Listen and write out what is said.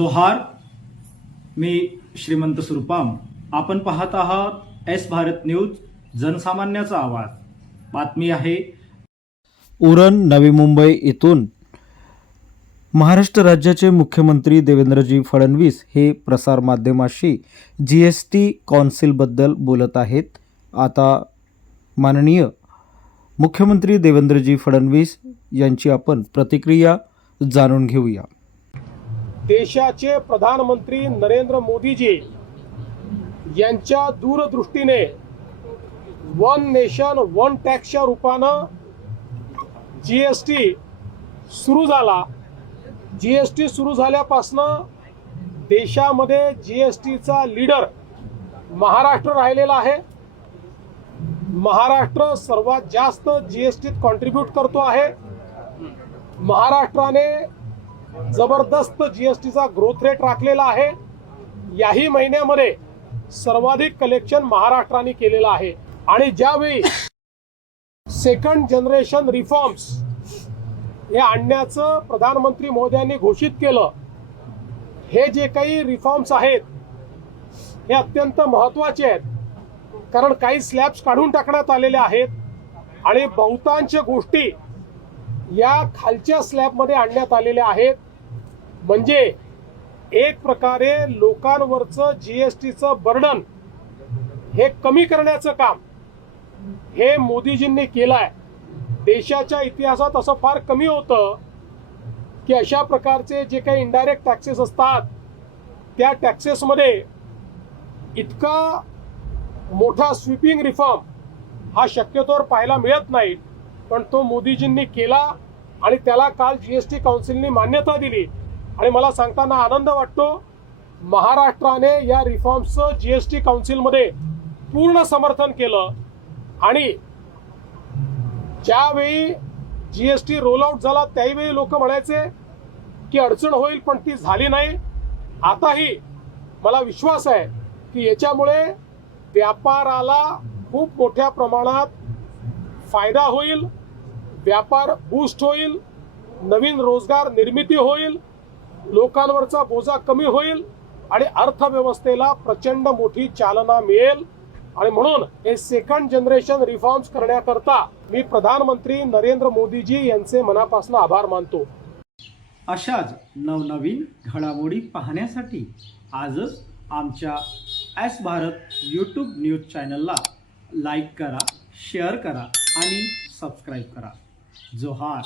जोहार मी श्रीमंत सुरपाम. आपण पाहत आहात एस भारत न्यूज जनसामान्याचा आवाज. बातमी आहे. उरण नवी मुंबई येथून महाराष्ट्र राज्याचे मुख्यमंत्री देवेंद्रजी फडणवीस हे प्रसारमाध्यमाशी जी एस टी कौन्सिलबद्दल बोलत आहेत. आता माननीय मुख्यमंत्री देवेंद्रजी फडणवीस यांची आपण प्रतिक्रिया जाणून घेऊया. देशाचे प्रधानमंत्री नरेंद्र मोदीजी यांच्या दूरदृष्टीने वन नेशन वन टॅक्सच्या रूपानं जी एस टी सुरू झाला. जी एस टी सुरू झाल्यापासनं देशामध्ये जी एस टीचा लीडर महाराष्ट्र राहिलेला आहे. महाराष्ट्र सर्वात जास्त जी एस टीत कॉन्ट्रीब्यूट करतो आहे. महाराष्ट्राने जबरदस्त जीएसटीचा ग्रोथ रेट राखलेला आहे. याही महिन्यामध्ये सर्वाधिक कलेक्शन महाराष्ट्राने केलेलं आहे. आणि ज्यावेळी सेकंड जनरेशन रिफॉर्म्स हे आणण्याचं प्रधानमंत्री मोदयांनी घोषित केलं हे जे काही रिफॉर्म्स आहेत हे अत्यंत महत्त्वाचे आहेत. कारण काही स्लॅब्स काढून टाकण्यात आलेले आहेत. आणि बहुतांश गोष्टी या खालच्या स्लॅबमध्ये आणण्यात आलेल्या आहेत. म्हणजे एक प्रकारे लोकांवरचं जीएसटीचं बर्डन हे कमी करण्याचं काम हे मोदीजींनी केलं आहे देशाच्या इतिहासात असं फार कमी होतं की अशा प्रकारचे जे काही इनडायरेक्ट टॅक्सेस असतात त्या टॅक्सेसमध्ये इतका मोठा स्वीपिंग रिफॉर्म हा शक्यतोवर पाहायला मिळत नाही. पण तो मोदीजींनी केला आणि त्याला काल जीएसटी काउन्सिलने मान्यता दिली. आणि मला सांगताना आनंद वाटतो महाराष्ट्राने या रिफॉर्म्सचं जीएसटी काउन्सिलमध्ये पूर्ण समर्थन केलं. आणि ज्यावेळी जीएसटी रोल आउट झाला त्यावेळी लोक म्हणायचे की अडचण होईल पण ती झाली नाही. आताही मला विश्वास आहे की याच्यामुळे व्यापाराला खूप मोठ्या प्रमाणात फायदा होईल. व्यापार बूस्ट होईल नवीन रोजगार निर्मिती होईल लोकांवरचा बोजा कमी होईल आणि अर्थव्यवस्थेला प्रचंड मोठी चालना मिळेल. आणि म्हणून हे सेकंड जनरेशन रिफॉर्म्स करण्याकरता मी प्रधानमंत्री नरेंद्र मोदीजी यांचे मनापासून आभार मानतो. अशाच नवनवीन घडामोडी पाहण्यासाठी आजच आमच्या एस भारत यूट्यूब न्यूज चॅनलला लाईक करा शेअर करा आणि सबस्क्राईब करा. जोहार